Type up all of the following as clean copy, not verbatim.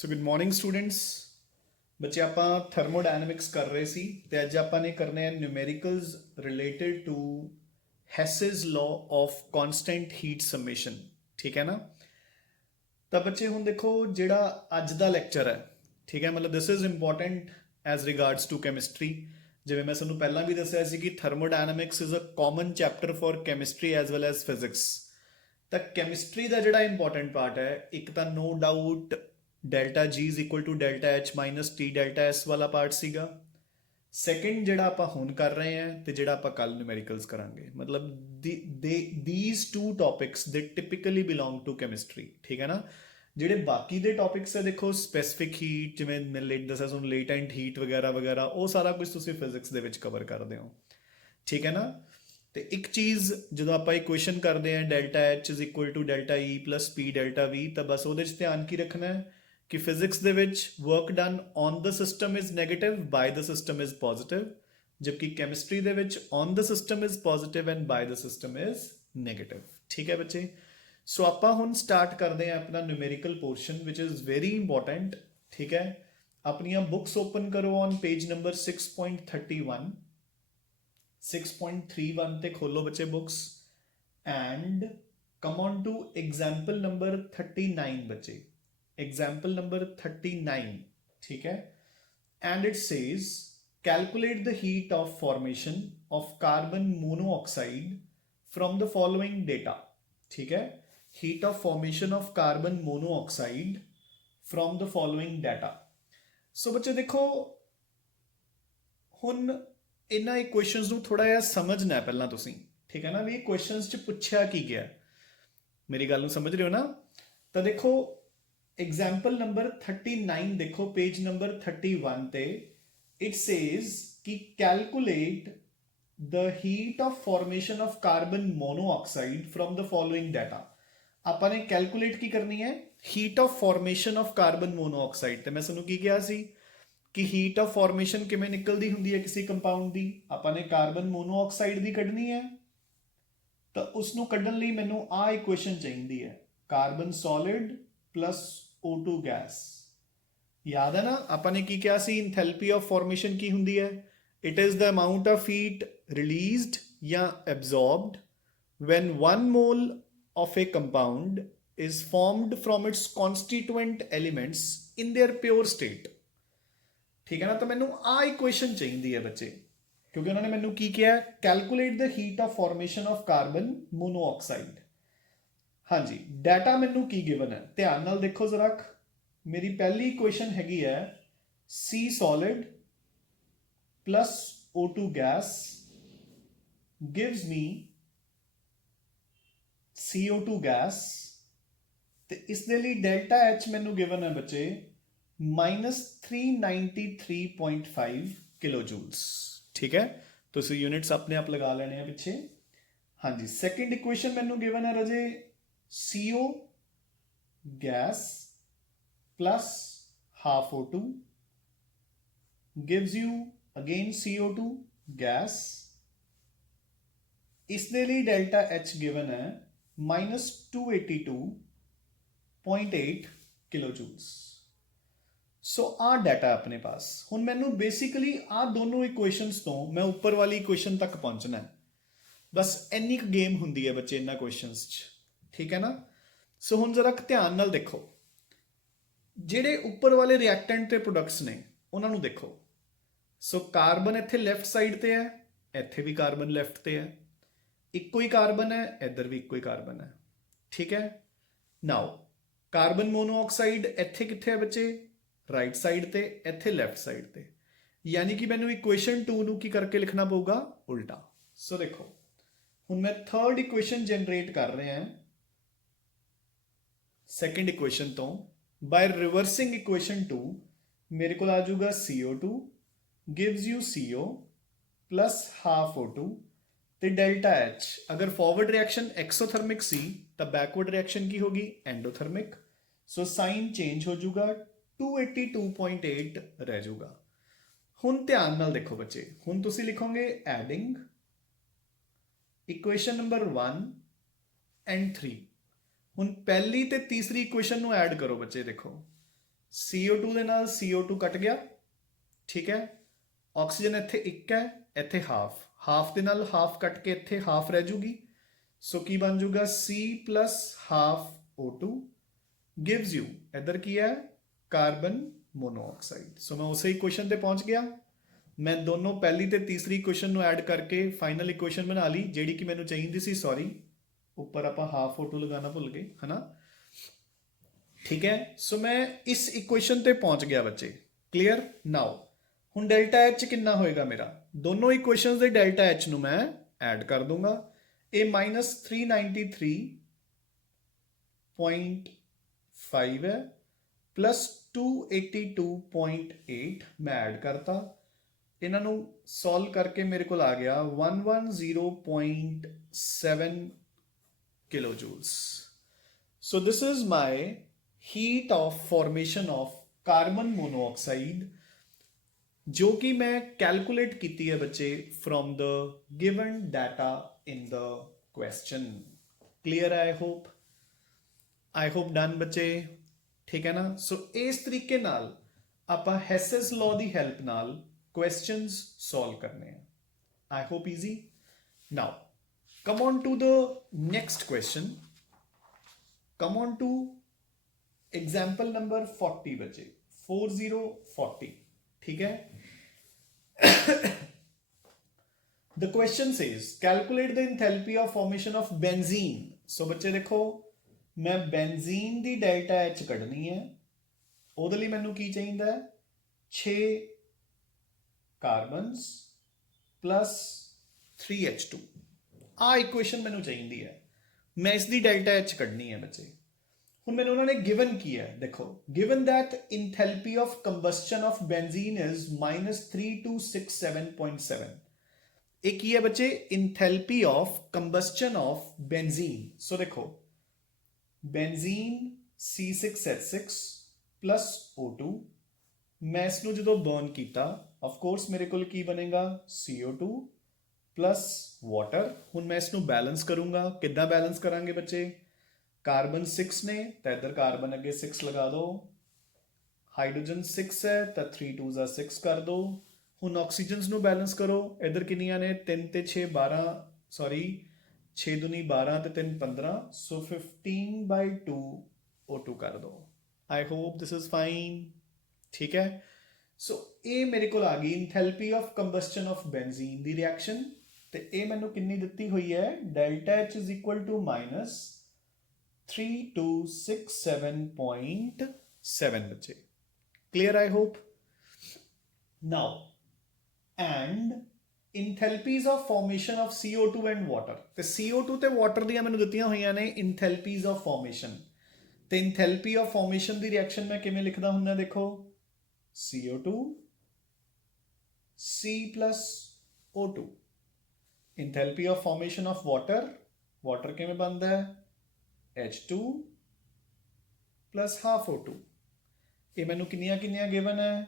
So good morning students. ਬੱਚੇ ਆਪਾਂ thermodynamics ਕਰ ਰਹੇ ਸੀ ਤੇ ਅੱਜ ਆਪਾਂ ਨੇ ਕਰਨੇ ਆ numericals related to Hess's law of constant heat summation. ਠੀਕ ਹੈ ਨਾ। ਤਾਂ ਬੱਚੇ ਹੁਣ ਦੇਖੋ ਜਿਹੜਾ ਅੱਜ ਦਾ ਲੈਕਚਰ ਹੈ, ਠੀਕ ਹੈ, ਮਤਲਬ this is important as regards to chemistry. ਜਿਵੇਂ ਮੈਂ ਤੁਹਾਨੂੰ ਪਹਿਲਾਂ ਵੀ ਦੱਸਿਆ ਸੀ ਕਿ thermodynamics is a common chapter for chemistry as well as physics. ਤਾਂ ਕੈਮਿਸਟਰੀ ਦਾ ਜਿਹੜਾ ਇੰਪੋਰਟੈਂਟ ਪਾਰਟ ਹੈ, ਇੱਕ ਤਾਂ no doubt delta G is equal to delta H minus T delta S ਵਾਲਾ ਪਾਰਟ ਸੀਗਾ। ਸੈਕਿੰਡ ਜਿਹੜਾ ਆਪਾਂ ਹੁਣ ਕਰ ਰਹੇ ਹਾਂ ਤੇ ਜਿਹੜਾ ਆਪਾਂ ਕੱਲ ਨਿਊਮੈਰੀਕਲਸ ਕਰਾਂਗੇ, ਮਤਲਬ these two topics they typically belong to chemistry। ਠੀਕ ਹੈ ਨਾ। ਜਿਹੜੇ ਬਾਕੀ ਦੇ ਟੌਪਿਕਸ ਹੈ, ਦੇਖੋ ਸਪੈਸੀਫਿਕ ਹੀਟ, ਜਿਵੇਂ ਮੈਂ ਲੇਟ ਦੱਸਿਆ ਤੁਹਾਨੂੰ ਲੇਟੈਂਟ ਹੀਟ ਵਗੈਰਾ ਵਗੈਰਾ, ਉਹ ਸਾਰਾ ਕੁਝ ਤੁਸੀਂ ਫਿਜ਼ਿਕਸ ਦੇ ਵਿੱਚ ਕਵਰ ਕਰਦੇ ਹੋ। ਠੀਕ ਹੈ ਨਾ। ਤੇ ਇੱਕ ਚੀਜ਼ ਜਦੋਂ ਆਪਾਂ ਇਕੁਏਸ਼ਨ ਕਰਦੇ ਹਾਂ delta H is equal to delta E plus P delta V, ਤਾਂ ਬਸ ਉਹਦੇ 'ਚ ਧਿਆਨ ਕੀ ਰੱਖਣਾ ਹੈ ਕਿ ਫਿਜ਼ਿਕਸ ਦੇ ਵਿੱਚ work done on the system is negative, by the system is positive, ਜਦਕਿ ਕੈਮਿਸਟਰੀ ਦੇ ਵਿੱਚ on the system is positive and by the system is negative. ਠੀਕ ਹੈ ਬੱਚੇ। ਸੋ ਆਪਾਂ ਹੁਣ ਸਟਾਰਟ ਕਰਦੇ ਹਾਂ ਆਪਣਾ ਨਿਊਮੈਰੀਕਲ ਪੋਰਸ਼ਨ ਵਿਚ ਇਜ਼ ਵੈਰੀ ਇੰਪੋਰਟੈਂਟ। ਠੀਕ ਹੈ। ਆਪਣੀਆਂ ਬੁੱਕਸ ਓਪਨ ਕਰੋ ਔਨ ਪੇਜ ਨੰਬਰ 6.31 6.31 ਤੇ ਖੋਲੋ ਬੱਚੇ books and come on to example number 39 ਬੱਚੇ। Example number 39। ठीक है। And it says calculate the heat of formation of carbon monoxide from the following data. ठीक है। Heat of formation of carbon monoxide from the following data. So बच्चे देखो हुन इन्हां equations नूं थोड़ा जिहा समझना है पहलां तुसीं। ठीक है ना। भी क्वेश्चंस च पुछया की गया, मेरी गल नूं समझ रहे हो ना। तो देखो एग्जाम्पल नंबर 39 देखो पेज नंबर 31 ते इट सेज कि calculate the heat of formation of carbon monoxide from the following data. ਆਪਾਂ ਨੇ कैलकुलेट की करनी है heat of formation of carbon monoxide. ਤੇ ਮੈਂ ਤੁਹਾਨੂੰ ਕੀ ਕਿਹਾ ਸੀ ਕਿ ਹੀਟ ਆਫ ਫਾਰਮੇਸ਼ਨ ਕਿਵੇਂ ਨਿਕਲਦੀ ਹੁੰਦੀ ਹੈ ਕਿਸੇ ਕੰਪਾਊਂਡ ਦੀ। ਆਪਾਂ ਨੇ ਕਾਰਬਨ ਮੋਨੋਆਕਸਾਈਡ ਦੀ ਕੱਢਣੀ ਹੈ, ਤਾਂ ਉਸ ਨੂੰ ਕੱਢਣ ਲਈ ਮੈਨੂੰ ਆਹ ਇਕੁਏਸ਼ਨ ਚਾਹੀਦੀ ਹੈ, carbon solid plus O2 gas. याद है ना आपने की क्या सी इंथैल्पी ऑफ फॉर्मेशन की हुंदी है। It is the amount of heat released या absorbed when 1 mole of a compound is formed from its constituent elements in their pure state. ठीक है ना। तो मैनू आ इक्वेशन चाहिए है बच्चे, क्योंकि उन्होंने मैनू की किया calculate the heat of formation of carbon monoxide. हाँ जी। डाटा मैनू की गिवन है, ध्यान नाल देखो जरा। मेरी पहली इक्वेशन हैगी है C solid plus O2 gas gives me CO2 gas. तो इस दे लई डेल्टा H मैनू गिवन है बच्चे -393.5 किलो जूल्स। ठीक है। तो इस यूनिट्स अपने आप लगा लेने पिछे। हाँ जी। सैकेंड इक्वेशन मैनू गिवन है रजे CO gas plus half O2 gives you again CO2 gas। इसके लिए डेल्टा H गिवन है -282.8 किलो जूल्स। सो आ डाटा अपने पास। हुण मैनू बेसिकली आ दोनों इक्वेशंस तो मैं ऊपर वाली इक्वेशन तक पहुंचना है, बस इन्नी क गेम हुंदी है बच्चे इन्हां क्वेश्चंस च। ठीक है ना। सो हुण जरा ध्यान नाल देखो, ਜਿਹੜੇ ਉੱਪਰ ਵਾਲੇ ਰਿਐਕਟੈਂਟ ਤੇ ਪ੍ਰੋਡਕਟਸ ਨੇ ਉਹਨਾਂ ਨੂੰ ਦੇਖੋ। ਸੋ ਕਾਰਬਨ ਇੱਥੇ ਲੈਫਟ ਸਾਈਡ ਤੇ ਹੈ, ਇੱਥੇ ਵੀ ਕਾਰਬਨ ਲੈਫਟ ਤੇ ਹੈ, ਇੱਕੋ ਹੀ ਕਾਰਬਨ ਹੈ, ਇੱਧਰ ਵੀ ਇੱਕੋ ਹੀ ਕਾਰਬਨ ਹੈ। ਠੀਕ ਹੈ। ਨਾਓ ਕਾਰਬਨ ਮੋਨੋਆਕਸਾਈਡ ਇੱਥੇ ਕਿੱਥੇ ਹੈ ਬੱਚੇ, ਰਾਈਟ ਸਾਈਡ ਤੇ, ਇੱਥੇ ਲੈਫਟ ਸਾਈਡ ਤੇ। ਯਾਨੀ ਕਿ ਮੈਨੂੰ ਇਕੁਏਸ਼ਨ 2 ਨੂੰ ਕੀ ਕਰਕੇ ਲਿਖਣਾ ਪਊਗਾ, ਉਲਟਾ। ਸੋ ਦੇਖੋ ਹੁਣ ਮੈਂ ਥਰਡ ਇਕੁਏਸ਼ਨ ਜਨਰੇਟ ਕਰ ਰਿਹਾ ਹਾਂ ਸੈਕਿੰਡ ਇਕੁਏਸ਼ਨ ਤੋਂ। बाय रिवर्सिंग इक्वेशन 2 मेरे को आ जाऊगा CO2 gives you CO plus half O2 ते डेल्टा H। अगर फॉरवर्ड रिएक्शन एक्सोथर्मिक सी तो बैकवर्ड रिएक्शन की होगी एंडोथर्मिक। सो साइन चेंज हो जाऊगा 282.8 रह जाऊगा। हुण ध्यान नाल देखो बच्चे, हुण तुसी लिखोगे एडिंग इक्वेशन नंबर 1 एंड 3। ਹੁਣ ਪਹਿਲੀ ਤੇ ਤੀਸਰੀ ਇਕੁਏਸ਼ਨ ਨੂੰ ਐਡ ਕਰੋ ਬੱਚੇ। ਦੇਖੋ CO2 ਦੇ ਨਾਲ CO2 ਕੱਟ ਗਿਆ, ਠੀਕ ਹੈ। ਆਕਸੀਜਨ ਇੱਥੇ ਇੱਕ ਹੈ, ਇੱਥੇ ਹਾਫ ਦੇ ਨਾਲ ਹਾਫ ਕੱਟ ਕੇ ਇੱਥੇ ਹਾਫ ਰਹਿ ਜੂਗੀ। ਸੋ ਕੀ ਬਣ ਜੂਗਾ C plus half O2 gives you, ਇੱਧਰ ਕੀ ਹੈ ਕਾਰਬਨ ਮੋਨੋਆਕਸਾਈਡ। ਸੋ ਮੈਂ ਉਸੇ ਇਕੁਏਸ਼ਨ ਤੇ ਪਹੁੰਚ ਗਿਆ। ਮੈਂ ਦੋਨੋਂ ਪਹਿਲੀ ਤੇ ਤੀਸਰੀ ਇਕੁਏਸ਼ਨ ਨੂੰ ਐਡ ਕਰਕੇ ਫਾਈਨਲ ਇਕੁਏਸ਼ਨ ਬਣਾ ਲਈ, ਜਿਹੜੀ ਕਿ ਮੈਨੂੰ ਚਾਹੀਦੀ ਸੀ। ਸੌਰੀ, ਉੱਪਰ ਆਪਾਂ ਹਾਫ O2 ਲਗਾਉਣਾ ਭੁੱਲ ਗਏ ਹਨਾ, ਠੀਕ ਹੈ। ਸੋ ਮੈਂ ਇਸ ਇਕੁਏਸ਼ਨ ਤੇ ਪਹੁੰਚ ਗਿਆ ਬੱਚੇ, ਕਲੀਅਰ। ਨਾਓ ਹੁਣ ਡੈਲਟਾ H ਕਿੰਨਾ ਹੋਏਗਾ ਮੇਰਾ, ਦੋਨੋਂ ਇਕੁਏਸ਼ਨਸ ਦੇ ਡੈਲਟਾ H ਨੂੰ ਮੈਂ ਐਡ ਕਰ ਦੂੰਗਾ। ਇਹ -393.5 ਹੈ ਪਲੱਸ 282.8 ਮੈਂ ਐਡ ਕਰਤਾ। ਇਹਨਾਂ ਨੂੰ ਸੋਲਵ ਕਰਕੇ ਮੇਰੇ ਕੋਲ ਆ ਗਿਆ 110.7 kilo joules. So this is my heat of formation of carbon monoxide, ਜੋ ਕਿ ਮੈਂ ਕੈਲਕੂਲੇਟ ਕੀਤੀ ਹੈ ਬੱਚੇ from the given data in the question. Clear ਹੈ? ਆਈ ਹੋਪ ਡਨ ਬੱਚੇ, ਠੀਕ ਹੈ ਨਾ। ਸੋ ਇਸ ਤਰੀਕੇ ਨਾਲ ਆਪਾਂ ਹੈਸਸ ਲਾਅ ਦੀ ਹੈਲਪ ਨਾਲ questions solve करने हैं। I hope easy। Now come on to the next question। Come on to example number 40 बच्चे, 4040, ठीक है। The question says calculate the enthalpy of formation of benzene। So बच्चे देखो, मैं benzene ਦੀ delta H ਕੱਢਣੀ ਹੈ। ਉਹਦੇ ਲਈ ਮੈਨੂੰ ਕੀ ਚਾਹੀਦਾ ਹੈ, 6 ਕਾਰਬਨਸ ਪਲੱਸ 3H2। ਆ ਇਕੁਏਸ਼ਨ ਮੈਨੂੰ ਚਾਹੀਦੀ ਹੈ, ਮੈਂ ਇਸ ਦੀ ਡੈਲਟਾ H ਕੱਢਣੀ ਹੈ ਬੱਚੇ। ਹੁਣ ਮੈਨੂੰ ਉਹਨਾਂ ਨੇ ਗਿਵਨ ਕੀ ਹੈ, ਦੇਖੋ, given that enthalpy of combustion of benzene is -3267.7। ਇਹ ਕੀ ਹੈ ਬੱਚੇ, enthalpy of combustion of benzene। ਸੋ ਦੇਖੋ, benzene C6H6 plus O2, ਮੈਂ ਇਸ ਨੂੰ ਜਦੋਂ ਬਰਨ ਕੀਤਾ, ਆਫ ਕੋਰਸ ਮੇਰੇ ਕੋਲ ਕੀ ਬਣੇਗਾ, CO2 ਪਲੱਸ ਵਾਟਰ। ਹੁਣ ਮੈਂ ਇਸ ਨੂੰ ਬੈਲੈਂਸ ਕਰੂੰਗਾ। ਕਿੱਦਾਂ ਬੈਲੈਂਸ ਕਰਾਂਗੇ ਬੱਚੇ, ਕਾਰਬਨ 6 ਨੇ ਤਾਂ ਇੱਧਰ ਕਾਰਬਨ ਅੱਗੇ 6 ਲਗਾ ਦਿਓ, ਹਾਈਡਰੋਜਨ 6 ਹੈ ਤਾਂ 3 2 6 ਕਰ ਦਿਓ। ਹੁਣ ਆਕਸੀਜਨਸ ਨੂੰ ਬੈਲੈਂਸ ਕਰੋ, ਇੱਧਰ ਕਿੰਨੀਆਂ ਨੇ, 3 ਤੇ 6 12, ਸੌਰੀ 6 ਦੂਣੀ 12 ਤੇ 3 15, ਸੋ 15/2 O2 ਕਰ ਦਿਓ। I hope this is fine, ਠੀਕ ਹੈ। ਸੋ ਇਹ ਮੇਰੇ ਕੋਲ ਆ ਗਈ enthalpy of combustion of benzene ਦੀ ਰਿਐਕਸ਼ਨ, ਤੇ ਇਹ ਮੈਨੂੰ ਕਿੰਨੀ ਦਿੱਤੀ ਹੋਈ ਹੈ, delta H is equal to -3267.7 ਬੱਚੇ। Clear? I hope. Now and enthalpies of formation of CO2 and water. ਤੇ CO2 ਤੇ ਵਾਟਰ ਦੀਆਂ ਮੈਨੂੰ ਦਿੱਤੀਆਂ ਹੋਈਆਂ ਨੇ ਇੰਥੈਲਪੀਜ਼ ਆਫ ਫਾਰਮੇਸ਼ਨ। ਤੇ ਇੰਥੈਲਪੀ ਆਫ ਫਾਰਮੇਸ਼ਨ ਦੀ ਰਿਐਕਸ਼ਨ ਮੈਂ ਕਿਵੇਂ ਲਿਖਦਾ ਹੁੰਦਾ, ਦੇਖੋ, CO2 C plus O2। Enthalpy of formation of water ਕਿਵੇਂ ਬਣਦਾ ਹੈ, H2 plus half O2। ਇਹ ਮੈਨੂੰ ਕਿੰਨੀਆਂ ਕਿੰਨੀਆਂ ਗਿਵਨ ਹੈ,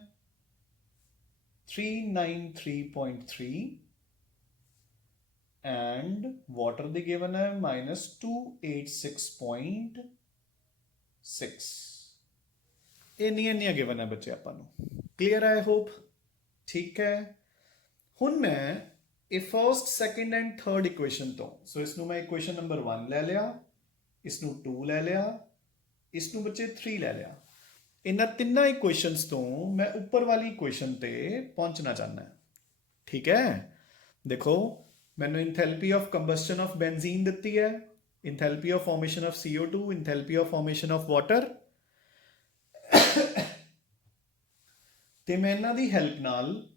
393.3 ਐਂਡ ਵਾਟਰ ਦੀ ਗਿਵਨ ਹੈ -286.6। ਇੰਨੀਆਂ ਗਿਵਨ ਹੈ ਬੱਚੇ ਆਪਾਂ ਨੂੰ। ਕਲੀਅਰ? ਆਈ ਹੋਪ, ਠੀਕ ਹੈ। ਹੁਣ ਮੈਂ ਇਹ first, second and third equation ਤੋਂ, ਸੋ ਇਸ ਨੂੰ ਮੈਂ ਇਕੁਏਸ਼ਨ ਨੰਬਰ 1 ਲੈ ਲਿਆ, ਇਸ ਨੂੰ 2 ਲੈ ਲਿਆ, ਇਸ ਨੂੰ ਬੱਚੇ 3 ਲੈ ਲਿਆ। ਇਹਨਾਂ ਤਿੰਨਾਂ ਇਕੁਏਸ਼ਨਸ ਤੋਂ ਮੈਂ ਉੱਪਰ ਵਾਲੀ ਇਕੁਏਸ਼ਨ ਤੇ ਪਹੁੰਚਣਾ ਚਾਹੁੰਦਾ, ਠੀਕ ਹੈ। ਦੇਖੋ, ਮੈਨੂੰ ਇੰਥੈਲਪੀ ਆਫ ਕੰਬਸਸ਼ਨ ਆਫ ਬੈਂਜ਼ੀਨ ਦਿੱਤੀ ਹੈ, enthalpy of formation of CO2, enthalpy of formation of water, ਤੇ ਮੈਂ ਇਹਨਾਂ ਦੀ ਹੈਲਪ ਨਾਲ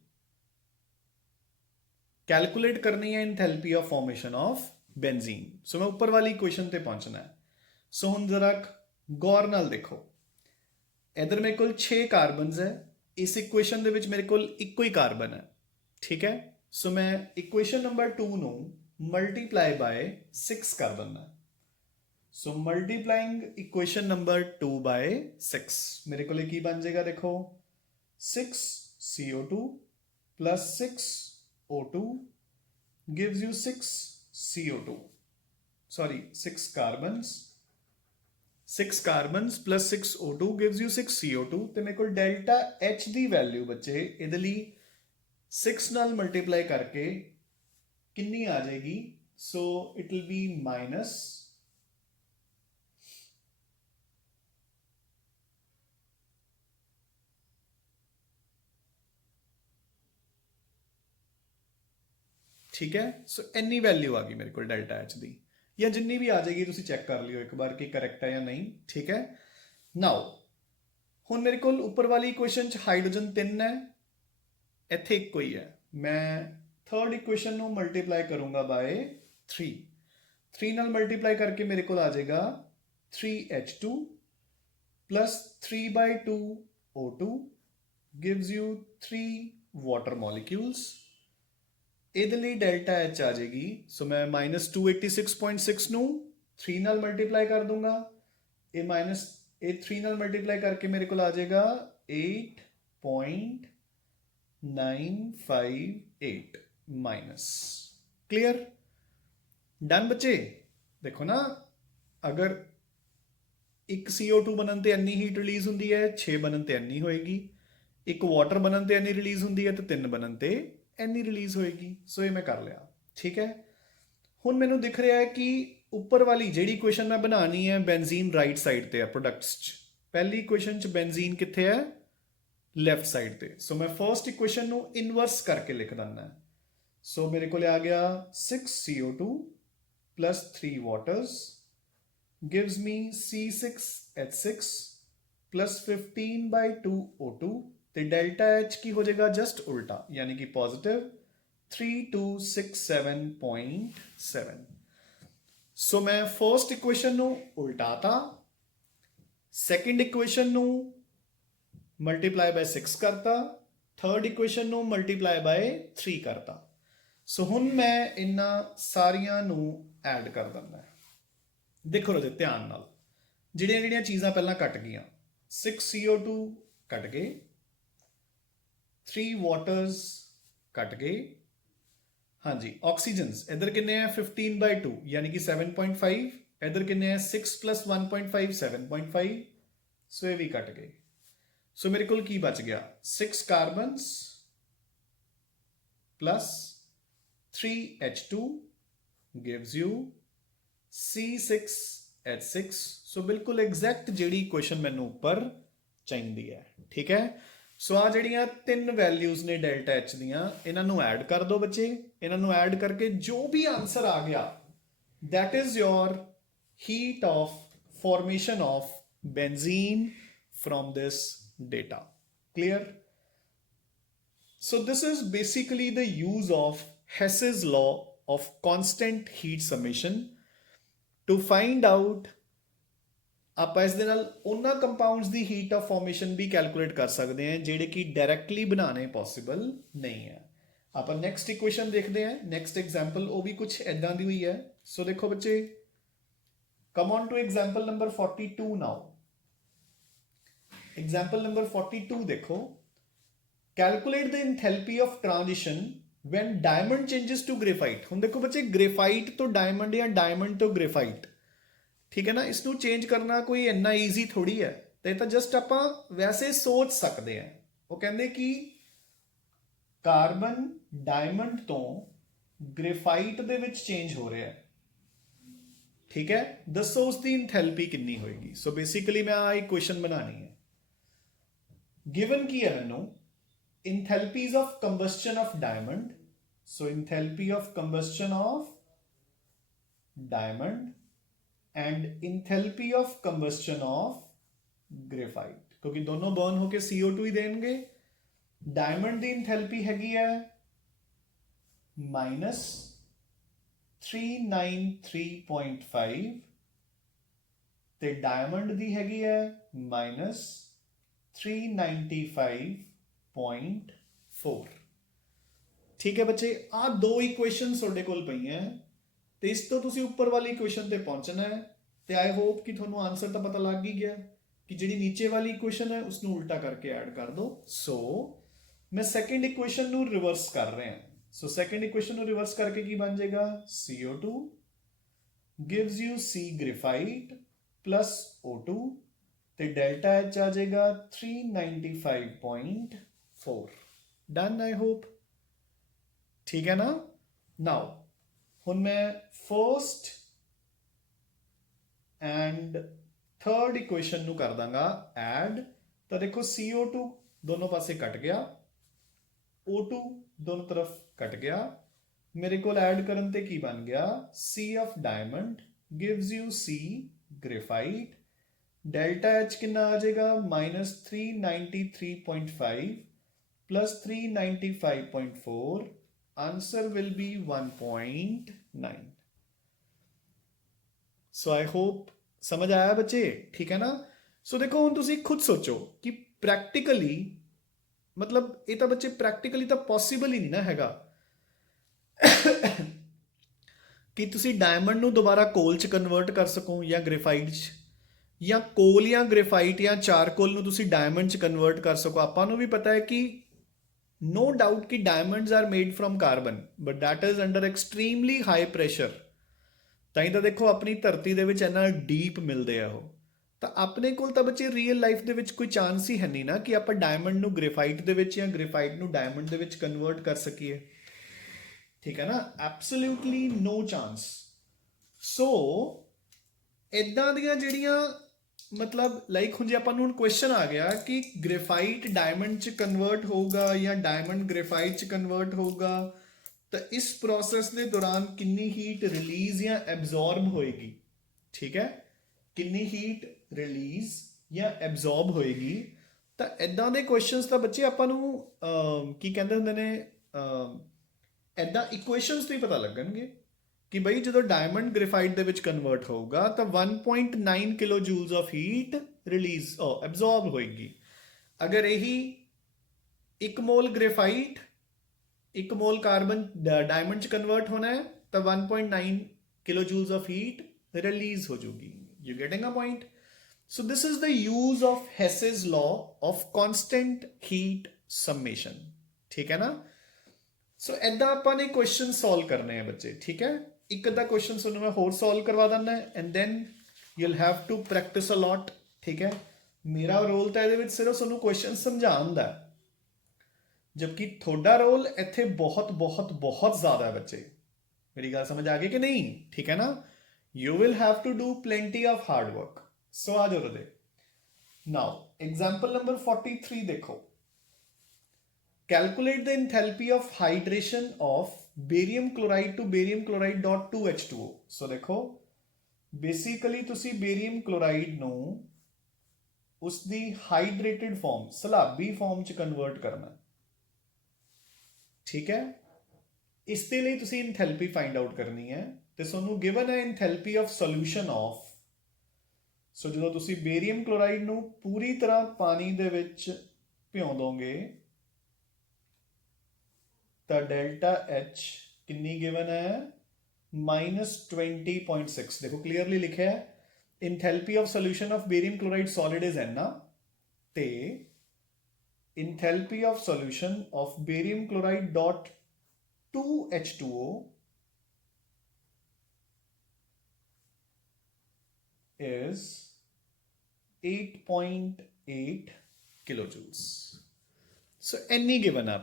ਕੈਲਕੂਲੇਟ ਕਰਨੀ ਹੈ enthalpy of formation of benzene. So ਮੈਂ ਉੱਪਰ ਵਾਲੀ ਇਕੁਏਸ਼ਨ ਤੇ ਪਹੁੰਚਣਾ ਹੈ। ਸੋ ਹੁਣ ਜ਼ਰਾ ਗੌਰ ਨਾਲ ਦੇਖੋ, ਇੱਧਰ ਮੇਰੇ ਕੋਲ 6 ਕਾਰਬਨਸ ਹੈ, ਇਸ ਇਕੁਏਸ਼ਨ ਦੇ ਵਿੱਚ ਮੇਰੇ ਕੋਲ ਇੱਕੋ ਹੀ ਕਾਰਬਨ ਹੈ, ਠੀਕ ਹੈ। ਸੋ ਮੈਂ ਇਕੁਏਸ਼ਨ ਨੰਬਰ 2 ਨੂੰ ਮਲਟੀਪਲਾਈ ਬਾਏ 6 ਕਰ ਦਿੰਦਾ। ਸੋ ਮਲਟੀਪਲਾਈਂਗ ਇਕੁਏਸ਼ਨ ਨੰਬਰ 2 ਬਾਏ 6, ਮੇਰੇ ਕੋਲ ਕੀ ਬਣ ਜਾਏਗਾ, ਦੇਖੋ, 6 CO2 plus 6 O2 gives you 6 CO2, sorry 6 carbons 6 carbons plus 6 O2 gives you 6 CO2 ਤੇ ਮੇਰੇ ਕੋਲ ਡੈਲਟਾ H ਦੀ ਵੈਲਿਊ ਬੱਚੇ ਇਹਦੇ ਲਈ 6 ਨਾਲ ਮਲਟੀਪਲਾਈ ਕਰਕੇ ਕਿੰਨੀ ਆ ਜਾਏਗੀ? So it will be minus ठीक है। सो इन्नी वैल्यू आ गई मेरे को डेल्टा एच दी, या जिन्नी भी आ जाएगी तुसी चेक कर लियो एक बार कि करैक्ट है या नहीं। ठीक है, नाउ हुण मेरे को उपर वाली इक्वेशन च हाइड्रोजन 3 है, इत्थे एक कोई है। मैं थर्ड इक्वेशन नू मल्टीप्लाई करूंगा बाय 3 नाल मल्टीप्लाई करके मेरे को आ जाएगा 3H2 plus 3/2 O2 gives you 3 water molecules. ਇਹਦੇ ਲਈ ਡੈਲਟਾ H ਆ ਜਾਏਗੀ। ਸੋ ਮੈਂ -286.6 ਨੂੰ 3 ਨਾਲ ਮਲਟੀਪਲਾਈ ਕਰ ਦੂੰਗਾ, ਇਹ 3 ਨਾਲ ਮਲਟੀਪਲਾਈ ਕਰਕੇ ਮੇਰੇ ਕੋਲ ਆ ਜਾਏਗਾ 8.958 ਮਾਈਨਸ। ਕਲੀਅਰ? ਡਨ ਬੱਚੇ। ਦੇਖੋ ਨਾ, ਅਗਰ ਇੱਕ CO2 ਬਣਨ ਤੇ ਇੰਨੀ ਹੀਟ ਰਿਲੀਜ਼ ਹੁੰਦੀ ਹੈ, 6 ਬਣਨ ਤੇ ਇੰਨੀ ਹੋਏਗੀ। ਇੱਕ ਵਾਟਰ ਬਣਨ ਤੇ ਇੰਨੀ ਰਿਲੀਜ਼ ਹੁੰਦੀ ਹੈ ਤੇ 3 ਬਣਨ ਤੇ ਇੰਨੀ ਰਿਲੀਜ਼ ਹੋਏਗੀ। ਸੋ ਇਹ ਮੈਂ ਕਰ ਲਿਆ। ਠੀਕ ਹੈ, ਹੁਣ ਮੈਨੂੰ ਦਿਖ ਰਿਹਾ ਹੈ ਕਿ ਉੱਪਰ ਵਾਲੀ ਜਿਹੜੀ ਇਕੁਏਸ਼ਨ ਮੈਂ ਬਣਾਉਣੀ ਹੈ, ਬੈਂਜ਼ੀਨ ਰਾਈਟ ਸਾਈਡ ਤੇ ਹੈ ਪ੍ਰੋਡਕਟਸ 'ਚ। ਪਹਿਲੀ ਇਕੁਏਸ਼ਨ 'ਚ ਬੈਂਜ਼ੀਨ ਕਿੱਥੇ ਹੈ? ਲੈਫਟ ਸਾਈਡ ਤੇ। ਸੋ ਮੈਂ ਫਰਸਟ ਇਕੁਏਸ਼ਨ ਨੂੰ ਇਨਵਰਸ ਕਰਕੇ ਲਿਖ ਦਿੰਦਾ। ਸੋ ਮੇਰੇ ਕੋਲ ਆ ਗਿਆ 6 CO2 plus 3 waters gives me C6H6 plus 15/2 O2 ਤੇ ਡੈਲਟਾ H ਕੀ ਹੋ ਜਾਏਗਾ? ਜਸਟ ਉਲਟਾ, ਯਾਨੀ ਕਿ ਪੋਜ਼ਿਟਿਵ 3267.7। ਸੋ ਮੈਂ ਫਰਸਟ ਇਕੁਏਸ਼ਨ ਨੂੰ ਉਲਟਾਤਾ, ਸੈਕਿੰਡ ਇਕੁਏਸ਼ਨ ਨੂੰ ਮਲਟੀਪਲਾਈ ਬਾय 6 ਕਰਤਾ, ਥਰਡ ਇਕੁਏਸ਼ਨ ਨੂੰ ਮਲਟੀਪਲਾਈ ਬਾय 3 ਕਰਤਾ। ਸੋ ਹੁਣ ਮੈਂ ਇਹਨਾਂ ਸਾਰੀਆਂ ਨੂੰ ਐਡ ਕਰ ਦਿੰਦਾ। ਦੇਖੋ ਰਾਜੇ ਧਿਆਨ ਨਾਲ, ਜਿਹੜੀਆਂ ਜਿਹੜੀਆਂ ਚੀਜ਼ਾਂ ਪਹਿਲਾਂ ਕੱਟ ਗਈਆਂ, 6 CO2 ਕੱਟ ਗਏ, 3 ਵਾਟਰਸ ਕੱਟ ਗਏ। ਹਾਂਜੀ, ਆਕਸੀਜਨਸ ਇਧਰ ਕਿੰਨੇ ਆ? 15/2 ਯਾਨੀ ਕਿ 7.5। ਇਧਰ ਕਿੰਨੇ ਆ? 6 + 1.5 7.5। ਸੋ ਇਹ ਵੀ ਕੱਟ ਗਏ। ਸੋ ਮੇਰੇ ਕੋਲ ਕੀ ਬਚ ਗਿਆ? 6 ਕਾਰਬਨਸ plus 3H2 gives you C6H6। ਸੋ ਬਿਲਕੁਲ ਐਗਜ਼ੈਕਟ ਜਿਹੜੀ ਇਕੁਏਸ਼ਨ ਮੈਨੂੰ ਉੱਪਰ ਚਾਹੀਦੀ ਹੈ। ਠੀਕ ਹੈ, ਸੋ ਆ ਜਿਹੜੀਆਂ 3 ਵੈਲਿਊਜ਼ ਨੇ ਡੈਲਟਾ H ਦੀਆਂ, ਇਹਨਾਂ ਨੂੰ ਐਡ ਕਰ ਦਿਓ ਬੱਚੇ। ਇਹਨਾਂ ਨੂੰ ਐਡ ਕਰਕੇ ਜੋ ਵੀ ਆਨਸਰ ਆ ਗਿਆ, that is your heat of formation of benzene from this data. Clear? So this is basically the use of Hess's law of constant heat summation to find out ਆਪਾਂ ਇਸ ਦੇ ਨਾਲ ਉਹਨਾਂ ਕੰਪਾਊਂਡਸ ਦੀ ਹੀਟ ਆਫ ਫਾਰਮੇਸ਼ਨ ਵੀ calculate ਕਰ ਸਕਦੇ ਹਾਂ ਜਿਹੜੇ ਕਿ ਡਾਇਰੈਕਟਲੀ ਬਣਾਉਣੇ ਪੋਸੀਬਲ ਨਹੀਂ ਹੈ। ਆਪਾਂ ਨੈਕਸਟ ਇਕੁਏਸ਼ਨ ਦੇਖਦੇ ਹਾਂ, ਨੈਕਸਟ ਐਗਜ਼ਾਮਪਲ, ਉਹ ਵੀ ਕੁਝ ਐਦਾਂ ਦੀ ਹੋਈ ਹੈ। ਸੋ ਦੇਖੋ ਬੱਚੇ, come on to example number 42 now. Example number 42 ਦੇਖੋ, calculate the enthalpy of transition when diamond changes to graphite। ਹੁਣ ਦੇਖੋ ਬੱਚੇ, ਗ੍ਰੇਫਾਈਟ ਤੋਂ ਡਾਇਮੰਡ ਜਾਂ ਡਾਇਮੰਡ ਤੋਂ ਗ੍ਰੇਫਾਈਟ, ਠੀਕ ਹੈ ਨਾ, ਇਸ ਨੂੰ ਚੇਂਜ ਕਰਨਾ ਕੋਈ ਇੰਨਾ ਈਜ਼ੀ ਥੋੜੀ ਹੈ। ਤੇ ਤਾਂ ਜਸਟ ਆਪਾਂ ਵੈਸੇ ਸੋਚ ਸਕਦੇ ਹਾਂ। ਉਹ ਕਹਿੰਦੇ ਕਿ ਕਾਰਬਨ ਡਾਇਮੰਡ ਤੋਂ ਗ੍ਰੇਫਾਈਟ ਦੇ ਵਿੱਚ ਚੇਂਜ ਹੋ ਰਿਹਾ ਹੈ। ਠੀਕ ਹੈ, ਦੱਸੋ ਉਸ ਦੀ ਇੰਥੈਲਪੀ ਕਿੰਨੀ ਹੋਏਗੀ। ਸੋ ਬੇਸਿਕਲੀ ਮੈਂ ਆ ਇਕੁਏਸ਼ਨ ਬਣਾਣੀ ਹੈ। ਗਿਵਨ ਕੀ ਹੈ ਮੈਨੂੰ? enthalpies of combustion of diamond, so enthalpy of combustion of diamond and enthalpy of combustion of graphite, क्योंकि दोनों बर्न होके CO2 ही देंगे। डायमंड की इंथैल्पी हैगी है -393.5 ते डायमंड की हैगी है -395.4। ठीक है बच्चे, आ दो इक्वेशन ਤੁਹਾਡੇ ਕੋਲ ਪਈਆਂ ਤੇ ਇਸ ਤੋਂ ਤੁਸੀਂ ਉੱਪਰ ਵਾਲੀ ਇਕੁਏਸ਼ਨ ਤੇ ਪਹੁੰਚਣਾ ਹੈ। ਤੇ ਆਈ ਹੋਪ ਕਿ ਤੁਹਾਨੂੰ ਆਨਸਰ ਤਾਂ ਪਤਾ ਲੱਗ ਹੀ ਗਿਆ ਕਿ ਜਿਹੜੀ ਨੀਚੇ ਵਾਲੀ ਇਕੁਏਸ਼ਨ ਹੈ ਉਸ ਨੂੰ ਉਲਟਾ ਕਰਕੇ ਐਡ ਕਰ ਦਿਓ। ਸੋ ਮੈਂ ਸੈਕੰਡ ਇਕੁਏਸ਼ਨ ਨੂੰ ਰਿਵਰਸ ਕਰ ਰਿਹਾ। ਸੋ ਸੈਕੰਡ ਇਕੁਏਸ਼ਨ ਨੂੰ ਰਿਵਰਸ ਕਰਕੇ ਕੀ ਬਣ ਜਾਏਗਾ? CO2 gives you C graphite plus O2 ਤੇ ਡੈਲਟਾ H ਆ ਜਾਏਗਾ 395.4 ਡਨ ਆਈ ਹੋਪ ਠੀਕ ਹੈ ਨਾ ਨਾਓ ਹੁਣ ਮੈਂ ਫਰਸਟ ਐਂਡ ਥਰਡ ਇਕੁਏਸ਼ਨ ਨੂੰ ਕਰ ਦਾਂਗਾ ਐਡ ਤਾਂ ਦੇਖੋ CO2 ਦੋਨੋਂ ਪਾਸੇ ਕੱਟ ਗਿਆ O2 ਦੋਨੋਂ ਤਰਫ ਕੱਟ ਗਿਆ ਮੇਰੇ ਕੋਲ ਐਡ ਕਰਨ ਤੇ ਕੀ ਬਣ ਗਿਆ C of diamond gives you C graphite delta H कितना आ जाएगा -393.5 plus 395.4 answer will be 1.9 so I hope समझ आया बच्चे ठीक है ना सो देखो ਹੁਣ ਤੁਸੀਂ ਖੁਦ ਸੋਚੋ ਕਿ ਪ੍ਰੈਕਟੀਕਲੀ ਮਤਲਬ ਇਹ ਤਾਂ ਬੱਚੇ ਪ੍ਰੈਕਟੀਕਲੀ ਤਾਂ ਪੋਸੀਬਲ ਹੀ ਨਹੀਂ ਨਾ ਹੈਗਾ ਕਿ ਤੁਸੀਂ ਡਾਇਮੰਡ ਨੂੰ ਦੁਬਾਰਾ ਕੋਲ ਚ ਕਨਵਰਟ ਕਰ ਸਕੋ ਜਾਂ ਗ੍ਰੇਫਾਈਟ ਚ ਜਾਂ ਕੋਲ ਜਾਂ ਗ੍ਰੇਫਾਈਟ ਜਾਂ ਚਾਰਕੋਲ ਨੂੰ ਤੁਸੀਂ ਡਾਇਮੰਡ ਚ ਕਨਵਰਟ ਕਰ ਸਕੋ ਆਪਾਂ ਨੂੰ ਵੀ ਪਤਾ ਹੈ ਕਿ no doubt ਕਿ diamonds are made from carbon but that is under extremely high pressure ਤਾਂ ਹੀ ਤਾਂ ਦੇਖੋ ਆਪਣੀ ਧਰਤੀ ਦੇ ਵਿੱਚ ਇੰਨਾ ਡੀਪ ਮਿਲਦੇ ਆ ਉਹ ਤਾਂ ਆਪਣੇ ਕੋਲ ਤਾਂ ਬੱਚੇ ਰੀਅਲ ਲਾਈਫ ਦੇ ਵਿੱਚ ਕੋਈ ਚਾਂਸ ਹੀ ਹੈ ਨਹੀਂ ਨਾ ਕਿ ਆਪਾਂ ਡਾਇਮੰਡ ਨੂੰ ਗ੍ਰੇਫਾਈਟ ਦੇ ਵਿੱਚ ਜਾਂ ਗ੍ਰੇਫਾਈਟ ਨੂੰ ਡਾਇਮੰਡ ਦੇ ਵਿੱਚ ਕਨਵਰਟ ਕਰ ਸਕੀਏ ਠੀਕ ਹੈ ਨਾ ਐਬਸੋਲੂਟਲੀ ਨੋ ਚਾਂਸ ਸੋ ਇਦਾਂ ਦੀਆਂ ਜਿਹੜੀਆਂ ਮਤਲਬ ਲਾਈਕ ਹੁਣ ਜੇ ਆਪਾਂ ਨੂੰ ਕੁਐਸਚਨ ਆ ਗਿਆ ਕਿ ਗ੍ਰੇਫਾਈਟ ਡਾਇਮੰਡ ਚ ਕਨਵਰਟ ਹੋਊਗਾ ਜਾਂ ਡਾਇਮੰਡ ਗ੍ਰੇਫਾਈਟ ਚ ਕਨਵਰਟ ਹੋਊਗਾ ਤਾਂ ਇਸ ਪ੍ਰੋਸੈਸ ਦੇ ਦੌਰਾਨ ਕਿੰਨੀ ਹੀਟ ਰਿਲੀਜ਼ ਜਾਂ ਐਬਜ਼ੌਰਬ ਹੋਏਗੀ ਠੀਕ ਹੈ ਕਿੰਨੀ ਹੀਟ ਰਿਲੀਜ਼ ਜਾਂ ਐਬਜ਼ੌਰਬ ਹੋਏਗੀ ਤਾਂ ਇਦਾਂ ਦੇ ਕੁਐਸਚਨਸ ਤਾਂ ਬੱਚੇ ਆਪਾਂ ਨੂੰ ਕੀ ਕਹਿੰਦੇ ਹੁੰਦੇ ਨੇ ਇਦਾਂ ਇਕੁਏਸ਼ਨਸ ਤੋਂ ਹੀ ਪਤਾ ਲੱਗਣਗੇ ਕਿ ਬਈ ਜਦੋਂ ਡਾਇਮੰਡ ਗ੍ਰੇਫਾਈਟ ਦੇ ਵਿੱਚ ਕਨਵਰਟ ਹੋਊਗਾ ਤਾਂ 1.9 kilo ਜੂਲਸ of heat release absorb ਹੋਏਗੀ ਅਗਰ ਇਹੀ 1 mole graphite 1 mole carbon diamond ਚ ਕਨਵਰਟ ਹੋਣਾ ਹੈ ਤਾਂ 1.9 ਕਿਲੋ ਜੂਲਸ ਆਫ ਹੀਟ ਰਿਲੀਜ਼ ਹੋ ਜਾਊਗੀ you getting a point so this is the use of Hess's law of constant heat summation ਠੀਕ ਹੈ ਨਾ ਸੋ ਐਦਾਂ ਆਪਾਂ ਨੇ ਕੁਐਸਚਨ ਸੋਲਵ ਕਰਨੇ ਆ ਬੱਚੇ ਠੀਕ ਹੈ ਇੱਕ ਅੱਧਾ ਕੁਐਸਚਨ ਤੁਹਾਨੂੰ ਮੈਂ ਹੋਰ ਸੋਲਵ ਕਰਵਾ ਦਿੰਦਾ and then you will have to practise a lot ਠੀਕ ਹੈ ਮੇਰਾ ਰੋਲ ਤਾਂ ਇਹਦੇ ਵਿੱਚ ਸਿਰਫ ਤੁਹਾਨੂੰ ਕੁਐਸਚਨ ਸਮਝਾਉਣ ਦਾ ਜਦਕਿ ਤੁਹਾਡਾ ਰੋਲ ਇੱਥੇ ਬਹੁਤ ਬਹੁਤ ਬਹੁਤ ਜ਼ਿਆਦਾ ਹੈ ਬੱਚੇ ਮੇਰੀ ਗੱਲ ਸਮਝ ਆ ਗਈ ਕਿ ਨਹੀਂ ਠੀਕ ਹੈ ਨਾ you will have to do plenty of hard work so ਆ ਜਾਓ ਦੇ ਨਾਓ ਐਗਜ਼ਾਮਪਲ ਨੰਬਰ 43 ਦੇਖੋ calculate the enthalpy of hydration of barium chloride to barium chloride dot 2H2O so देखो basically ਤੁਸੀਂ barium chloride ਨੂੰ ਉਸ ਦੀ hydrated form ਸਲਾਬੀ form ਚ convert ਕਰਨਾ ਠੀਕ ਹੈ ਇਸ ਦੇ ਲਈ ਤੁਸੀਂ enthalpy find out ਕਰਨੀ ਹੈ ਤੇ ਤੁਹਾਨੂੰ given ਹੈ enthalpy of solution of so ਜਦੋਂ ਤੁਸੀਂ barium chloride ਨੂੰ ਪੂਰੀ ਤਰ੍ਹਾਂ ਪਾਣੀ ਦੇ ਵਿੱਚ ਭਿਉਂ ਦੋਗੇ ਤਾਂ ਡੈਲਟਾ H ਕਿੰਨੀ ਗਿਵਨ ਹੈ -20.6 ਦੇਖੋ ਕਲੀਅਰਲੀ ਲਿਖਿਆ ਹੈ enthalpy of solution of barium chloride solid is N ਤੇ enthalpy of solution of barium chloride dot 2H2O is 8.8 kilojoules so any given ਹੈ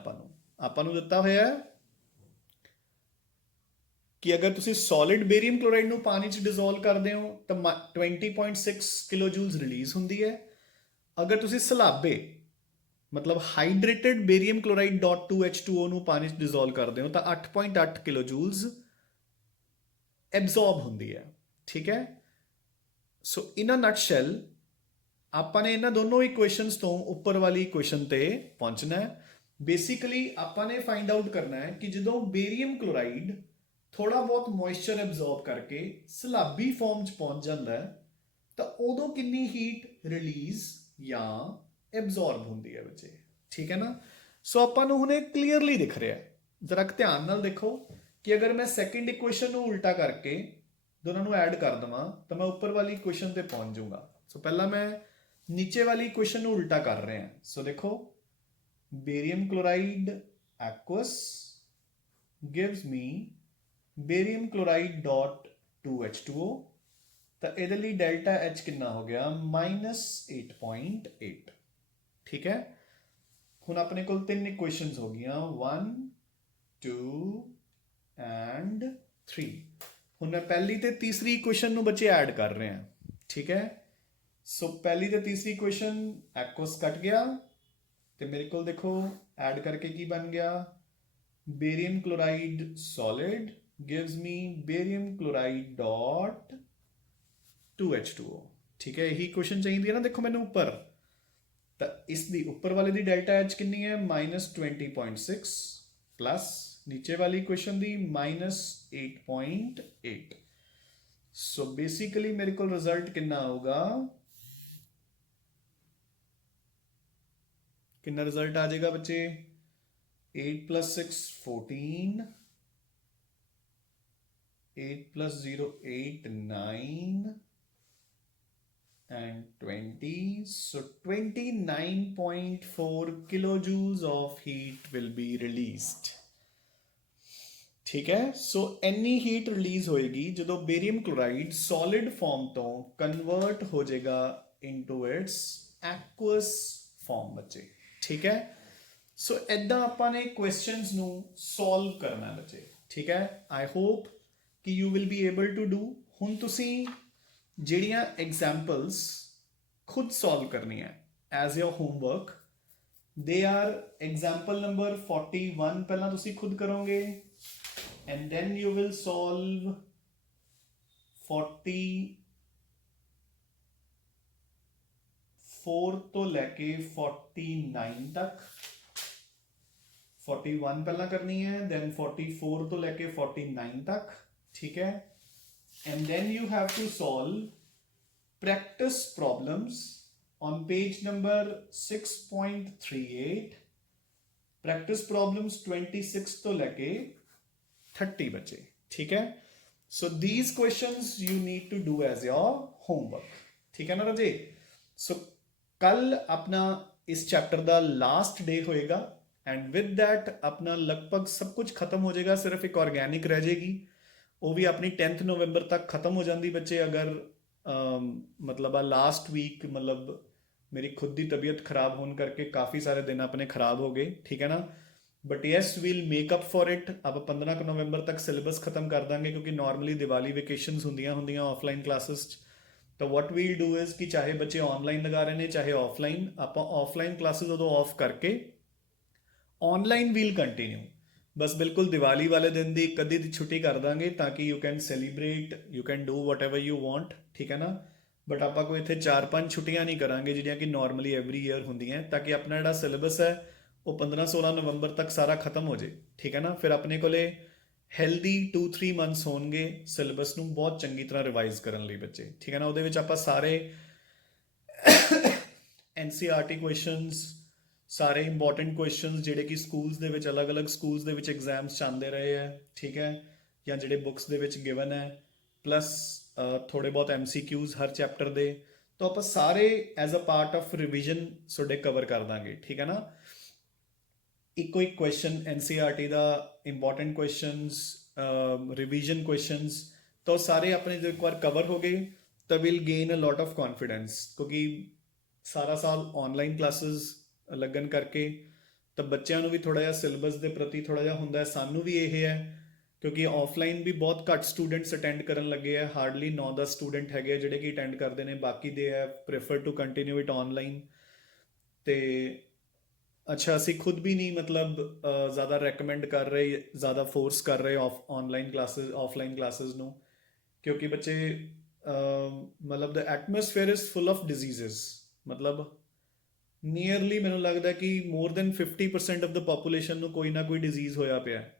ਆਪਾਂ ਨੂੰ ਦਿੱਤਾ ਹੋਇਆ ਹੈ ਕਿ ਅਗਰ ਤੁਸੀਂ ਸੋਲਿਡ ਬੇਰੀਅਮ ਕਲੋਰਾਈਡ ਨੂੰ ਪਾਣੀ 'ਚ ਡਿਸੋਲਵ ਕਰਦੇ ਹੋ ਤਾਂ 20.6 ਕਿਲੋ ਜੂਲਸ ਰਿਲੀਜ਼ ਹੁੰਦੀ ਹੈ ਅਗਰ ਤੁਸੀਂ ਸਲਾਬੇ ਮਤਲਬ ਹਾਈਡਰੇਟਡ ਬੇਰੀਅਮ ਕਲੋਰਾਈਡ .2H2O ਨੂੰ ਪਾਣੀ 'ਚ ਡਿਸੋਲਵ ਕਰਦੇ ਹੋ ਤਾਂ 8.8 ਕਿਲੋ ਜੂਲਸ ਐਬਜ਼ੌਰਬ ਹੁੰਦੀ ਹੈ ਠੀਕ ਹੈ ਸੋ ਇਨ ਅ ਨਟਸ਼ੈਲ ਆਪਾਂ ਨੇ ਇਹਨਾਂ ਦੋਨੋਂ ਇਕੁਏਸ਼ਨਸ ਤੋਂ ਉੱਪਰ ਵਾਲੀ ਇਕੁਏਸ਼ਨ ਤੇ ਪਹੁੰਚਣਾ ਹੈ बेसिकली ਆਪਾਂ ਨੇ फाइंड आउट करना है कि ਜਦੋਂ ਬੇਰੀਅਮ ਕਲੋਰਾਈਡ ਥੋੜਾ ਬਹੁਤ ਮੋਇਸਚਰ ਐਬਜ਼ੌਰਬ ਕਰਕੇ ਸਲਾਬੀ ਫਾਰਮ 'ਚ ਪਹੁੰਚ ਜਾਂਦਾ ਹੈ ਤਾਂ ਉਦੋਂ ਕਿੰਨੀ ਹੀਟ ਰਿਲੀਜ਼ ਜਾਂ ਐਬਜ਼ੌਰਬ ਹੁੰਦੀ ਹੈ ਬੱਚੇ ਠੀਕ ਹੈ ਨਾ ਸੋ ਆਪਾਂ ਨੂੰ ਹੁਣੇ ਕਲੀਅਰਲੀ ਦਿਖ ਰਿਹਾ ਜ਼ਰਾ ਧਿਆਨ ਨਾਲ ਦੇਖੋ ਕਿ ਅਗਰ ਮੈਂ ਸੈਕੰਡ ਇਕੁਏਸ਼ਨ ਨੂੰ ਉਲਟਾ ਕਰਕੇ ਦੋਨਾਂ ਨੂੰ ਐਡ ਕਰ ਦਵਾਂ ਤਾਂ ਮੈਂ ਉੱਪਰ ਵਾਲੀ ਇਕੁਏਸ਼ਨ ਤੇ ਪਹੁੰਚ ਜਾਊਂਗਾ ਸੋ ਪਹਿਲਾਂ ਮੈਂ ਨੀਚੇ ਵਾਲੀ ਇਕੁਏਸ਼ਨ ਨੂੰ ਉਲਟਾ ਕਰ ਰਿਹਾ ਸੋ ਦੇਖੋ barium chloride aqueous gives me barium chloride dot 2H2O ਤਾਂ ਇਹਦੇ ਲਈ ਡੈਲਟਾ ਐਚ ਕਿੰਨਾ ਹੋ ਗਿਆ -8.8। ਠੀਕ ਹੈ, ਹੁਣ ਆਪਣੇ ਕੋਲ ਤਿੰਨ ਇਕੁਏਸ਼ਨਸ ਹੋ ਗਈਆਂ 1 2 ਐਂਡ 3। ਹੁਣ ਮੈਂ ਪਹਿਲੀ ਤੇ ਤੀਸਰੀ ਇਕੁਏਸ਼ਨ ਨੂੰ ਬੱਚੇ ਐਡ ਕਰ ਰਹੇ ਹਾਂ। ਠੀਕ ਹੈ, ਸੋ ਪਹਿਲੀ ਤੇ ਤੀਸਰੀ ਇਕੁਏਸ਼ਨ ਐਕੁਅਸ ਕੱਟ ਗਿਆ ਤੇ ਮੇਰੇ ਕੋਲ ਦੇਖੋ ਐਡ ਕਰਕੇ ਕੀ ਬਣ ਗਿਆ, barium chloride solid gives me barium chloride dot 2H2O। ਠੀਕ ਹੈ, ਇਹੀ ਇਕੁਏਸ਼ਨ ਚਾਹੀਦੀ ਹੈ ਨਾ ਦੇਖੋ ਮੈਨੂੰ ਉੱਪਰ, ਤਾਂ ਇਸ ਦੀ ਉੱਪਰ ਵਾਲੇ ਦੀ ਡੈਲਟਾ ਐਚ ਕਿੰਨੀ ਹੈ -20.6 ਪਲੱਸ ਨੀਚੇ ਵਾਲੀ ਇਕੁਏਸ਼ਨ ਦੀ -8.8। ਸੋ ਬੇਸਿਕਲੀ ਮੇਰੇ ਕੋਲ ਰਿਜ਼ਲਟ ਕਿੰਨਾ ਆਊਗਾ, ਕਿੰਨਾ ਰਿਜ਼ਲਟ ਆ ਜਾਏਗਾ ਬੱਚੇ 8 + 6 14, 8 + 0 8 9 and 20, so 29.4 kilojoules of heat will be released। ठीक है, सो ਇੰਨੀ ਹੀਟ ਰਿਲੀਜ਼ ਹੋਏਗੀ ਜਦੋਂ ਬੇਰੀਅਮ ਕਲੋਰਾਈਡ ਸੋਲਿਡ ਫਾਰਮ ਤੋਂ ਕਨਵਰਟ ਹੋ ਜਾਏਗਾ ਇਨਟੂ ਇਟਸ ਐਕੁਅਸ ਫਾਰਮ ਬੱਚੇ। ਠੀਕ ਹੈ, ਸੋ ਇਦਾਂ ਆਪਾਂ ਨੇ ਕੁਐਸਚਨਸ ਨੂੰ ਸੋਲਵ ਕਰਨਾ ਬੱਚੇ। ਠੀਕ ਹੈ, ਆਈ ਹੋਪ ਕਿ you will be able to do. ਹੁਣ ਤੁਸੀਂ ਜਿਹੜੀਆਂ ਐਗਜ਼ਾਮਪਲਸ ਖੁਦ ਸੋਲਵ ਕਰਨੀਆਂ as your homework, they are example number 41 ਪਹਿਲਾਂ ਤੁਸੀਂ ਖੁਦ ਕਰੋਗੇ and then you will solve 44 ਤੋਂ ਲੈ ਕੇ 49 ਤੱਕ। 41 ਪਹਿਲਾਂ ਕਰਨੀ ਹੈ, then 44 ਤੋਂ ਲੈ ਕੇ 49 ਤੱਕ। ਠੀਕ ਹੈ, and then you have to solve practice problems on page number 6.38, practice problems 26 ਤੋਂ ਲੈ ਕੇ 30 बच्चे। ठीक है, so these questions you need to do as your homework। ठीक है ना राजे, so कल अपना इस चैप्टर का लास्ट डे होएगा एंड विद दैट अपना लगभग सब कुछ खत्म हो जाएगा, सिर्फ एक ऑर्गेनिक रह जाएगी, वो भी अपनी 10 नवंबर तक खत्म हो जाती बच्चे। अगर मतलब लास्ट वीक मतलब मेरी खुद की तबीयत खराब होने करके काफ़ी सारे दिन अपने खराब हो गए। ठीक है ना, but yes we'll make up for it. अब 15 नवंबर तक सिलेबस खत्म कर देंगे क्योंकि नॉर्मली दिवाली वेकेशनस होंगे ऑफलाइन क्लासेस। तो वट वील डू इज़ कि चाहे बच्चे ऑनलाइन लगा रहे हैं चाहे ऑफलाइन, आप ऑफलाइन क्लासेस उदों ऑफ करके ऑनलाइन वील कंटिन्यू, बस बिल्कुल दिवाली वाले दिन की एक अद्धी छुट्टी कर देंगे ताकि you can celebrate, you can do what ever you want. ठीक है ना, बट आप कोई इतने 4-5 छुट्टियां नहीं करांगे जिहड़ियां कि नॉर्मली एवरी ईयर होंदियां, ताकि अपना जिहड़ा सिलेबस है वो 15-16 नवंबर तक सारा खत्म हो जाए। ठीक है ना, फिर अपने को हैल्दी 2-3 मंथ्स होंगे सिलेबस ਨੂੰ ਬਹੁਤ ਚੰਗੀ ਤਰ੍ਹਾਂ ਰਿਵਾਈਜ਼ ਕਰਨ ਲਈ ਬੱਚੇ। ਠੀਕ ਹੈ ਨਾ, ਉਹਦੇ ਵਿੱਚ ਆਪਾਂ ਸਾਰੇ NCERT ਕੁਐਸਚਨਸ, ਸਾਰੇ ਇੰਪੋਰਟੈਂਟ ਕੁਐਸਚਨਸ ਜਿਹੜੇ ਕਿ ਸਕੂਲਸ ਦੇ ਵਿੱਚ ਅਲੱਗ-ਅਲੱਗ ਸਕੂਲਸ ਦੇ ਵਿੱਚ ਐਗਜ਼ਾਮਸ ਚੱਲਦੇ ਰਹੇ ਹੈ। ਠੀਕ ਹੈ, ਜਾਂ ਜਿਹੜੇ ਬੁੱਕਸ ਦੇ ਵਿੱਚ ਗਿਵਨ ਹੈ, ਪਲੱਸ ਥੋੜੇ ਬਹੁਤ MCQs ਹਰ ਚੈਪਟਰ ਦੇ, ਤਾਂ ਆਪਾਂ ਸਾਰੇ as a part of revision ਤੁਹਾਡੇ ਕਵਰ ਕਰ ਦਾਂਗੇ। ਠੀਕ ਹੈ ਨਾ, ਇੱਕੋ ਇੱਕ ਕੁਐਸਚਨ NCERT ਦਾ ਇੰਪੋਰਟੈਂਟ ਕੁਐਸਚਨਸ, ਰਿਵੀਜ਼ਨ ਕੁਐਸਚਨਸ, ਤਾਂ ਸਾਰੇ ਆਪਣੇ ਜੋ ਇੱਕ ਵਾਰ ਕਵਰ ਹੋ ਗਏ ਤਾਂ will gain a lot of confidence. ਕਿਉਂਕਿ ਸਾਰਾ ਸਾਲ ਆਨਲਾਈਨ ਕਲਾਸਿਸ ਲੱਗਣ ਕਰਕੇ ਤਾਂ ਬੱਚਿਆਂ ਨੂੰ ਵੀ ਥੋੜ੍ਹਾ ਜਿਹਾ ਸਿਲੇਬਸ ਦੇ ਪ੍ਰਤੀ ਥੋੜ੍ਹਾ ਜਿਹਾ ਹੁੰਦਾ, ਸਾਨੂੰ ਵੀ ਇਹ ਹੈ ਕਿਉਂਕਿ ਆਫਲਾਈਨ ਵੀ ਬਹੁਤ ਘੱਟ ਸਟੂਡੈਂਟਸ ਅਟੈਂਡ ਕਰਨ ਲੱਗੇ ਆ, ਹਾਰਡਲੀ 9-10 ਸਟੂਡੈਂਟ ਹੈਗੇ ਆ ਜਿਹੜੇ ਕਿ ਅਟੈਂਡ ਕਰਦੇ ਨੇ, ਬਾਕੀ ਦੇ ਹੈ prefer to continue it online. ਤੇ ਅੱਛਾ, ਅਸੀਂ ਖੁਦ ਵੀ ਨਹੀਂ ਮਤਲਬ ਜ਼ਿਆਦਾ ਰეკਮੈਂਡ ਕਰ ਰਹੇ, ਜ਼ਿਆਦਾ ਫੋਰਸ ਕਰ ਰਹੇ ਆਨਲਾਈਨ ਕਲਾਸਿਸ ਆਫਲਾਈਨ ਕਲਾਸਿਸ ਨੂੰ, ਕਿਉਂਕਿ ਬੱਚੇ ਮਤਲਬ the atmosphere is full of diseases. ਮਤਲਬ ਨੀਅਰਲੀ ਮੈਨੂੰ ਲੱਗਦਾ ਕਿ more than 50% of the population ਨੂੰ ਕੋਈ ਨਾ ਕੋਈ ਡਿਜ਼ੀਜ਼ ਹੋਇਆ ਪਿਆ।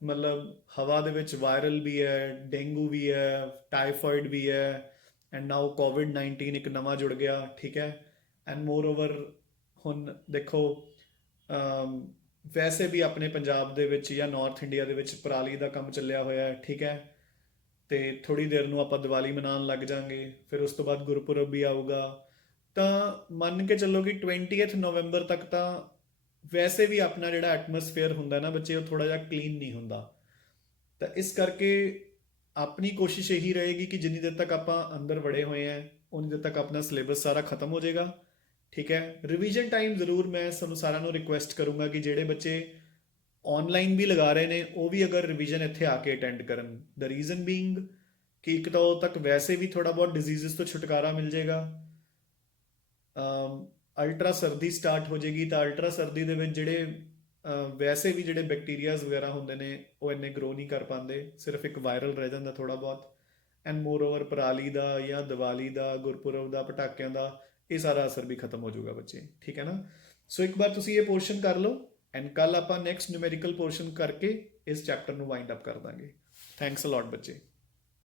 ਮਤਲਬ ਹਵਾ ਦੇ ਵਿੱਚ ਵਾਇਰਲ ਵੀ ਹੈ, ਡੇਂਗੂ ਵੀ ਹੈ, ਟਾਈਫਾਇਡ ਵੀ ਹੈ, ਐਂਡ ਨਾਓ COVID-19 ਇੱਕ ਨਵਾਂ ਜੁੜ ਗਿਆ। ਠੀਕ ਹੈ, ਐਂਡ ਮੋਰ ਓਵਰ ਹੁਣ ਦੇਖੋ ਵੈਸੇ ਵੀ ਆਪਣੇ ਪੰਜਾਬ ਦੇ ਵਿੱਚ ਜਾਂ ਨਾਰਥ ਇੰਡੀਆ ਦੇ ਵਿੱਚ ਪਰਾਲੀ ਦਾ ਕੰਮ ਚੱਲਿਆ ਹੋਇਆ ਹੈ। ਠੀਕ ਹੈ, ਤੇ ਥੋੜ੍ਹੀ ਦੇਰ ਨੂੰ ਆਪਾਂ ਦੀਵਾਲੀ ਮਨਾਉਣ ਲੱਗ ਜਾਵਾਂਗੇ, ਫਿਰ ਉਸ ਤੋਂ ਬਾਅਦ ਗੁਰਪੁਰਬ ਵੀ ਆਊਗਾ, ਤਾਂ ਮੰਨ ਕੇ ਚੱਲੋ ਕਿ 20 ਨਵੰਬਰ ਤੱਕ ਤਾਂ ਵੈਸੇ ਵੀ ਆਪਣਾ ਜਿਹੜਾ ਐਟਮੋਸਫੇਅਰ ਹੁੰਦਾ ਨਾ ਬੱਚੇ, ਉਹ ਥੋੜ੍ਹਾ ਜਿਹਾ ਕਲੀਨ ਨਹੀਂ ਹੁੰਦਾ। ਤਾਂ ਇਸ ਕਰਕੇ ਆਪਣੀ ਕੋਸ਼ਿਸ਼ ਇਹੀ ਰਹੇਗੀ ਕਿ ਜਿੰਨੀ ਦੇਰ ਤੱਕ ਆਪਾਂ ਅੰਦਰ ਵੜੇ ਹੋਏ ਹਾਂ ਉਨੀ ਦੇਰ ਤੱਕ ਆਪਣਾ ਸਿਲੇਬਸ ਸਾਰਾ ਖਤਮ ਹੋ ਜਾਏਗਾ। ਠੀਕ ਹੈ, ਰਿਵੀਜ਼ਨ ਟਾਈਮ ਜ਼ਰੂਰ ਮੈਂ ਤੁਹਾਨੂੰ ਸਾਰਿਆਂ ਨੂੰ ਰਿਕੁਐਸਟ ਕਰੂੰਗਾ ਕਿ ਜਿਹੜੇ ਬੱਚੇ ਆਨਲਾਈਨ ਵੀ ਲਗਾ ਰਹੇ ਨੇ ਉਹ ਵੀ ਅਗਰ ਰਿਵੀਜ਼ਨ ਇੱਥੇ ਆ ਕੇ ਅਟੈਂਡ ਕਰਨ। ਦ ਰੀਜ਼ਨ ਬੀਇੰਗ ਕਿ ਇੱਕ ਤਾਂ ਉਦੋਂ ਤੱਕ ਵੈਸੇ ਵੀ ਥੋੜਾ ਬਹੁਤ ਡਿਜ਼ੀਜ਼ਸ ਤੋਂ ਛੁਟਕਾਰਾ ਮਿਲ ਜਾਏਗਾ। ਅਲਟਰਾ ਸਰਦੀ ਸਟਾਰਟ ਹੋ ਜਾਏਗੀ ਤਾਂ ਅਲਟਰਾ ਸਰਦੀ ਦੇ ਵਿੱਚ ਜਿਹੜੇ ਵੈਸੇ ਵੀ ਜਿਹੜੇ ਬੈਕਟੀਰੀਆਜ਼ ਵਗੈਰਾ ਹੁੰਦੇ ਨੇ ਉਹ ਇੰਨੇ ਗਰੋ ਨਹੀਂ ਕਰ ਪਾਉਂਦੇ, ਸਿਰਫ ਇੱਕ ਵਾਇਰਲ ਰਹਿ ਜਾਂਦਾ ਥੋੜਾ ਬਹੁਤ। ਐਂਡ ਮੋਰ ਓਵਰ ਪਰਾਲੀ ਦਾ ਜਾਂ ਦੀਵਾਲੀ ਦਾ, ਗੁਰਪੁਰਬ ਦਾ, ਪਟਾਕਿਆਂ ਦਾ ਇਹ ਸਾਰਾ ਅਸਰ ਵੀ ਖਤਮ ਹੋ ਜਾਊਗਾ ਬੱਚੇ। ਠੀਕ ਹੈ ਨਾ। ਸੋ ਇੱਕ ਵਾਰ ਤੁਸੀਂ ਇਹ ਪੋਰਸ਼ਨ ਕਰ ਲਓ ਐਂਡ ਕੱਲ ਆਪਾਂ ਨੈਕਸਟ ਨਿਊਮੈਰੀਕਲ ਪੋਰਸ਼ਨ ਕਰਕੇ ਇਸ ਚੈਪਟਰ ਨੂੰ ਵਾਈਂਡ ਅਪ ਕਰ ਦਾਂਗੇ। ਥੈਂਕਸ ਅ ਲੋਟ ਬੱਚੇ।